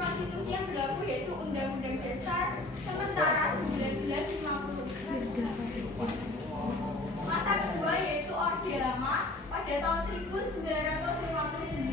konstitusi yang berlaku yaitu Undang-Undang Dasar sementara 1950. Masa kedua yaitu Orde Lama pada tahun 1959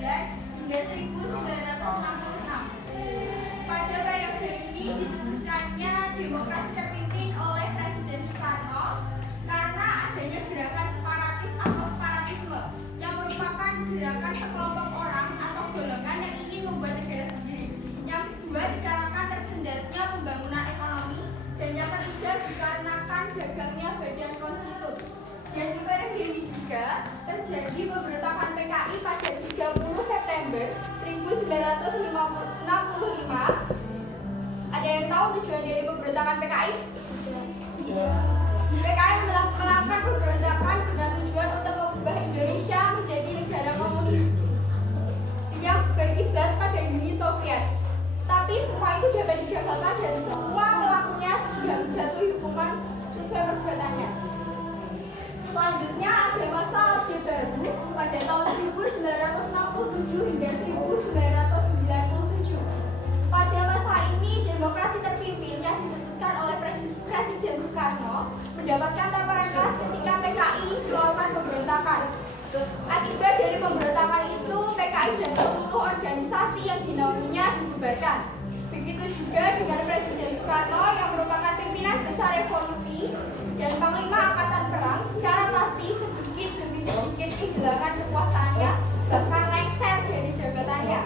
hingga 1966. Pada periode ini dicetuskannya demokrasi terpimpin oleh Presiden Soekarno karena adanya gerakan separatis atau separatisme yang merupakan gerakan sekelompok orang atau golongan yang ingin membuat negara sendiri. Yang kedua dikarenakan tersendatnya pembangunan ekonomi, dan yang ketiga dikarenakan gagangnya badan konstitut. Dan di periode ini juga terjadi pemberontakan PKI pada 30 September 1965. Ada yang tahu tujuan dari pemberontakan PKI? PKI melakukan pemberontakan dengan tujuan untuk mengubah Indonesia menjadi negara komunis yang berkiblat pada Uni Soviet. Tapi semua itu dapat digagalkan dan semua pelakunya dijatuhi hukuman sesuai perbuatannya. Selanjutnya ada masa Orde Baru pada tahun 1967 hingga 1997. Pada masa ini demokrasi terpimpin yang dicetuskan oleh Presiden Soekarno mendapatkan tamparan keras ketika PKI melakukan pemberontakan. Akibat dari pemberontakan itu, PKI dan seluruh organisasi yang dinaunginya dibubarkan. Begitu juga dengan Presiden Soekarno yang merupakan pimpinan besar revolusi dan panglima angkatan perang, secara pasti sedikit demi sedikit kehilangan kekuasaannya, bahkan lengser dari jabatannya.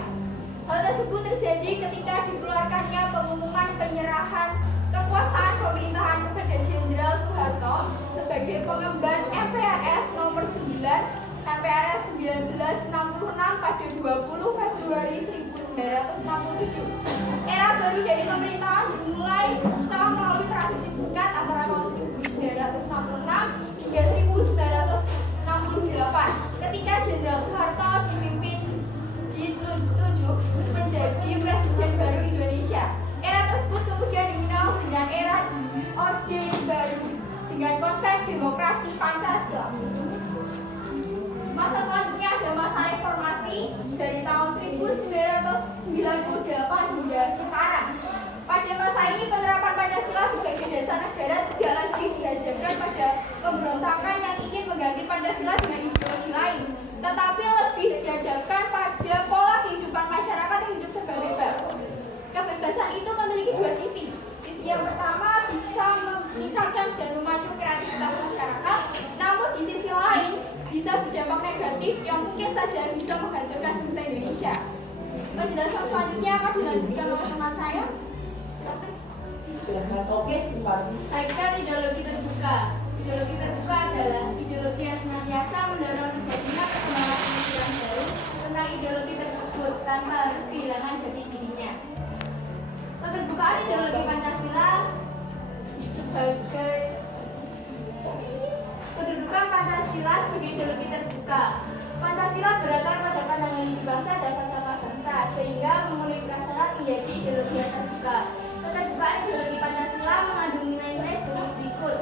Hal tersebut terjadi ketika dikeluarkannya pengumuman penyerahan kekuasaan pemerintahan kepada Jenderal Soeharto sebagai pengemban MPRS nomor 9 MPRS 1966 pada 20 Februari 1967. Era baru dari pemerintahan dimulai setelah melalui transisi singkat antara tahun 1966 hingga 1968 ketika Jenderal Soeharto ditunjuk menjadi Presiden baru Indonesia. Era tersebut kemudian dikenal dengan era Orde Baru dengan konsep demokrasi Pancasila. Masa selanjutnya ada masa reformasi dari tahun 1998 hingga sekarang. Pada masa ini penerapan Pancasila sebagai dasar negara tidak lagi dihadapkan pada pemberontakan yang ingin mengganti Pancasila dengan ideologi lain, tetapi lebih dihadapkan pada pola kehidupan masyarakat yang hidup serba bebas. Kebebasan itu memiliki dua sisi. Sisi yang pertama bisa meningkatkan dan memacu kreativitas masyarakat, namun di sisi lain bisa berdampak negatif yang mungkin saja bisa menghancurkan bangsa Indonesia. Penjelasan selanjutnya akan dilanjutkan oleh teman saya. Baikkan ideologi terbuka. Ideologi terbuka adalah ideologi yang senantiasa mendorong terjadinya perkembangan pemikiran baru tentang ideologi tersebut tanpa harus kehilangan jati dirinya. Keterbukaan ideologi Pancasila sebagai kedudukan Pancasila sebagai ideologi terbuka. Pancasila berakar pada pandangan hidup bangsa dan falsafah bangsa sehingga memenuhi prasyarat menjadi ideologi yang terbuka. Keterbukaan ideologi Pancasila mengandung nilai-nilai sebagai berikut.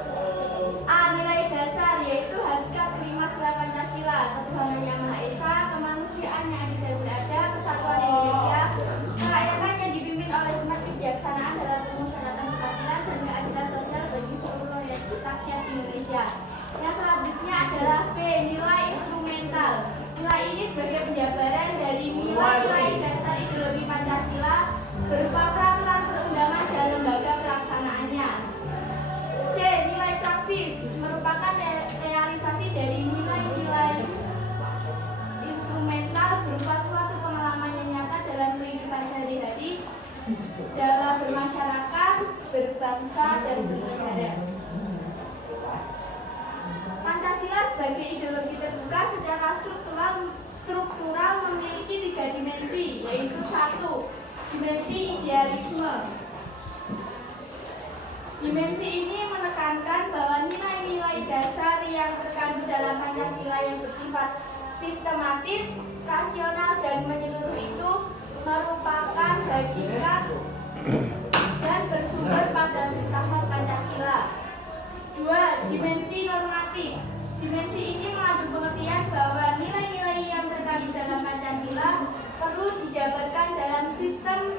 A. Nilai dasar yaitu hakikat kelima sila Pancasila, ketuhanan yang Maha Esa, kemanusiaan yang adil dan beradab, kesatuan Indonesia, kerakyatan yang dipimpin oleh hikmat kebijaksanaan dalam pemusyawaratan keadilan dan keadilan sosial bagi seluruh rakyat Indonesia. Yang selanjutnya adalah B. Nilai instrumental. Nilai ini sebagai penjabaran dari nilai dasar ideologi Pancasila berupa peraturan perundangan dan lembaga pelaksanaannya. C. Nilai praktis merupakan realisasi dari nilai-nilai instrumental berupa suatu pengalaman yang nyata dalam kehidupan sehari-hari dalam bermasyarakat, berbangsa, dan bernegara. Pancasila sebagai ideologi terbuka secara struktural memiliki 3 dimensi, yaitu 1. Dimensi idealisme. Dimensi ini menekankan bahwa nilai-nilai dasar yang terkandung dalam Pancasila yang bersifat sistematis, rasional, dan menyeluruh itu merupakan hakikat dan bersumber pada filsafat Pancasila. 2. Dimensi normatif. Dimensi ini mengandung pengertian bahwa nilai-nilai yang terkandung dalam Pancasila perlu dijabarkan dalam sistem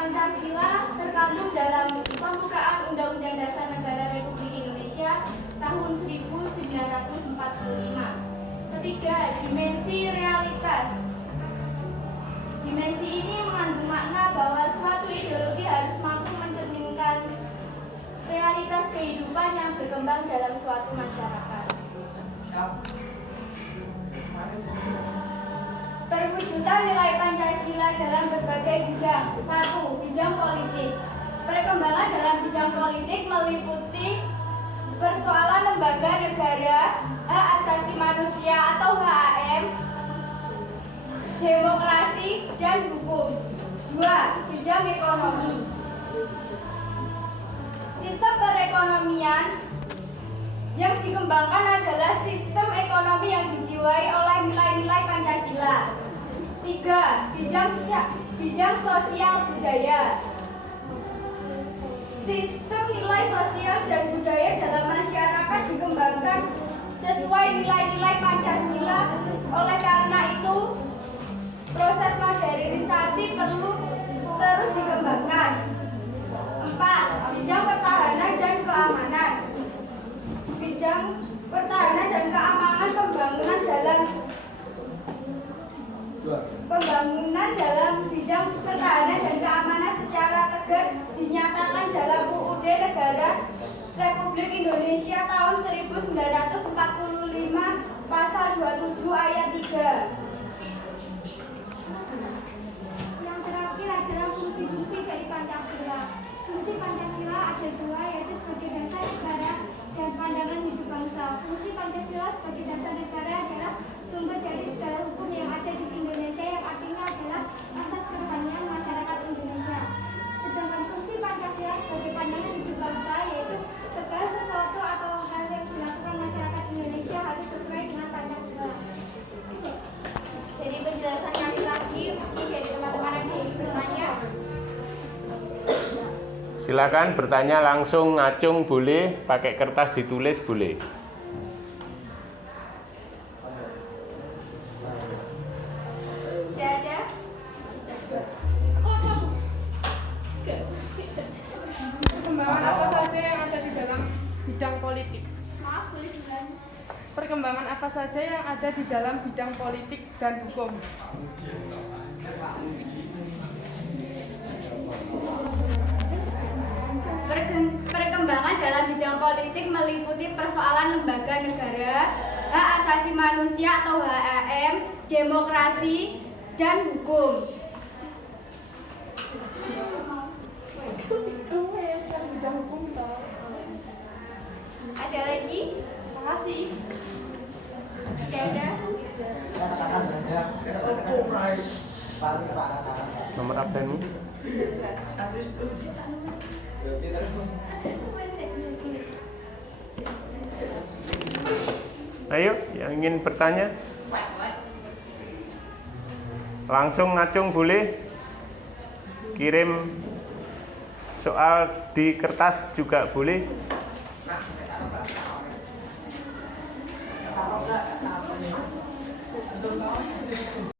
Pancasila terkandung dalam Pembukaan Undang-Undang Dasar Negara Republik Indonesia tahun 1945. Ketiga, dimensi realitas. Dimensi ini mengandung makna bahwa suatu ideologi harus mampu mencerminkan realitas kehidupan yang berkembang dalam suatu masyarakat. Perwujudan nilai Pancasila dalam berbagai bidang. 1. Bidang politik. Perkembangan dalam bidang politik meliputi persoalan lembaga negara, hak asasi manusia atau HAM, demokrasi, dan hukum. 2. Bidang ekonomi. Sistem perekonomian yang dikembangkan adalah sistem ekonomi yang dijiwai oleh nilai-nilai Pancasila. 3. Bidang sosial budaya. Sistem nilai sosial dan budaya dalam masyarakat dikembangkan sesuai nilai-nilai Pancasila. Oleh karena itu, proses modernisasi perlu terus dikembangkan. 4. Bidang pertahanan dan keamanan. Bidang pertahanan dan keamanan pembangunan dalam bidang pertahanan dan keamanan secara tegas dinyatakan dalam UUD Negara Republik Indonesia tahun 1945 pasal 27 ayat 3. Yang terakhir adalah fungsi-fungsi dari Pancasila. Fungsi Pancasila ada dua, yaitu sebagai dasar negara dan pandangan hidup bangsa. Fungsi Pancasila sebagai dasar negara adalah sumber dari segala hukum yang ada di Indonesia, yang artinya adalah asas kerohanian masyarakat Indonesia. Sedangkan fungsi Pancasila sebagai pandangan hidup bangsa yaitu segala sesuatu atau hal yang dilakukan masyarakat Indonesia harus sesuai dengan Pancasila. Jadi penjelasan kami lagi mungkin dari teman-teman yang ingin bertanya. Silakan bertanya langsung, ngacung boleh, pakai kertas ditulis boleh. Tidak ada? Perkembangan apa saja yang ada di dalam bidang politik? Maaf, boleh diulangi. Perkembangan apa saja yang ada di dalam bidang politik dan hukum? Perkembangan dalam bidang politik meliputi persoalan lembaga negara, hak asasi manusia atau HAM, demokrasi, dan hukum. Ada lagi? Makasih. Tidak ada? Nomor absenmu? Ayo, yang ingin bertanya langsung ngacung boleh, kirim soal di kertas juga boleh.